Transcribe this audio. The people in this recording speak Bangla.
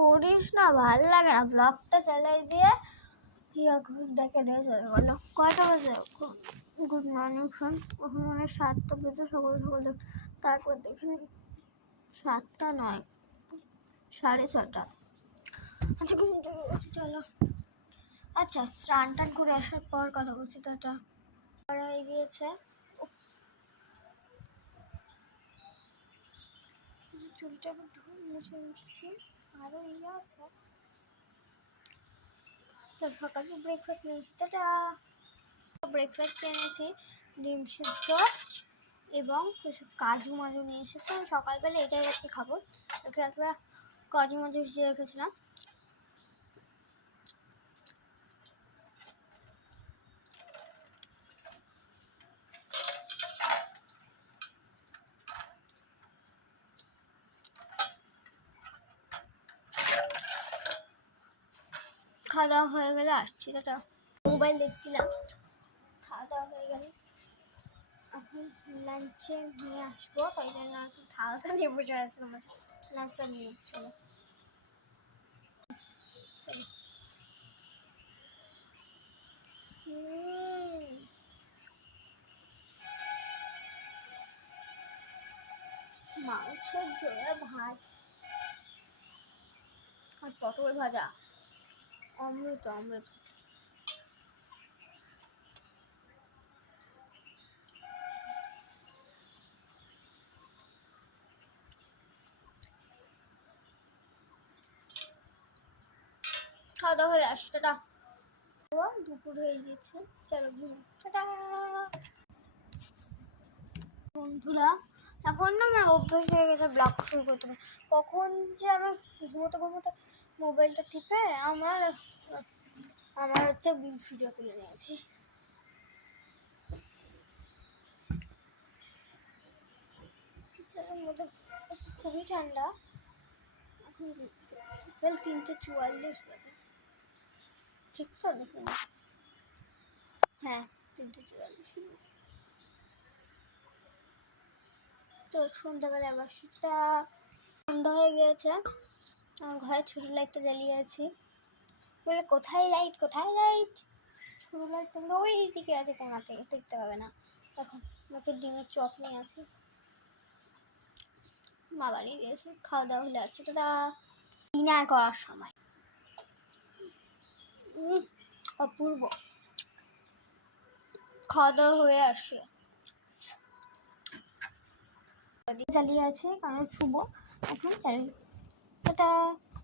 করিস না, ভালো লাগে না। ব্লগটা চালাই দিয়ে দেখে দিয়ে চলে গেলো। কয়টা বাজে? Good morning friend. এখন মানে 7টা বেজে সকাল সকাল। তারপর দেখে 7টা নয়, 6:30। আচ্ছা ঘুম থেকে উঠে চলো। আচ্ছা স্নান টান করে আসার পর কথা বলছি। টাটা। করা হয়ে গিয়েছে। চুলটা মুছে নিচ্ছি, আরো ইয়ে আছে। তো সকালে ব্রেকফাস্ট নিয়েছি। টাটা। ব্রেকফাস্ট এনেছি ডিম সিদ্ধ এবং কিছু কাজু মাজু নিয়ে এসেছি। আমি সকালবেলা এটাই আজকে খাবো। একটা কাজু মাজু ভিজিয়ে রেখেছিলাম। খাওয়া দাওয়া হয়ে গেলে আসছি। টাটা। মোবাইল দেখছিলাম, খাওয়া দাওয়া হয়ে গেলে এখন লাঞ্চে নিয়ে আসবো, তাই জন্য এখন থালাটা নিয়ে বসে আছে। তোমার লাঞ্চটা নিয়ে চলো। মাংসের ঝোলে ভাত আর পটল ভাজা, অমৃত অমৃত। খাওয়া দাওয়া হয়ে আসি। টাটা। দুপুর হয়ে গেছে, চলো ঘুম। টাটা বন্ধুরা। এখন না আমার অভ্যাস হয়ে গেছে ব্লগ শুরু করতে হবে। কখন যে আমি ঘুমোতে ঘুমোতে মোবাইলটা টিপে আমার হচ্ছে ভিডিও তুলে নিয়েছি। মধ্যে খুবই ঠান্ডা। এখন বিকেল 3:44 বাজে। ঠিক তো দেখুন। হ্যাঁ 3:44। তো সন্ধ্যাবেলা আবার সেটা সন্ধ্যা হয়ে গিয়েছে। আমার ঘরে ছোটো লাইটটা জ্বালিয়ে আছি। বলে কোথায় লাইট, কোথায় লাইট? ছোটো লাইটটা ওই দিকে আছে, কোনাতে দেখতে পাবে না। এখন একটু ডিমের চপ নিয়ে আছে, মা বানিয়ে দিয়েছে। খাওয়া দাওয়া হলে আসছে। টাটা। ডিনার করার সময় অপূর্ব খাওয়া দাওয়া হয়ে আসে। চালিয়ে আছে কারণ শুভ এখন চালিয়ে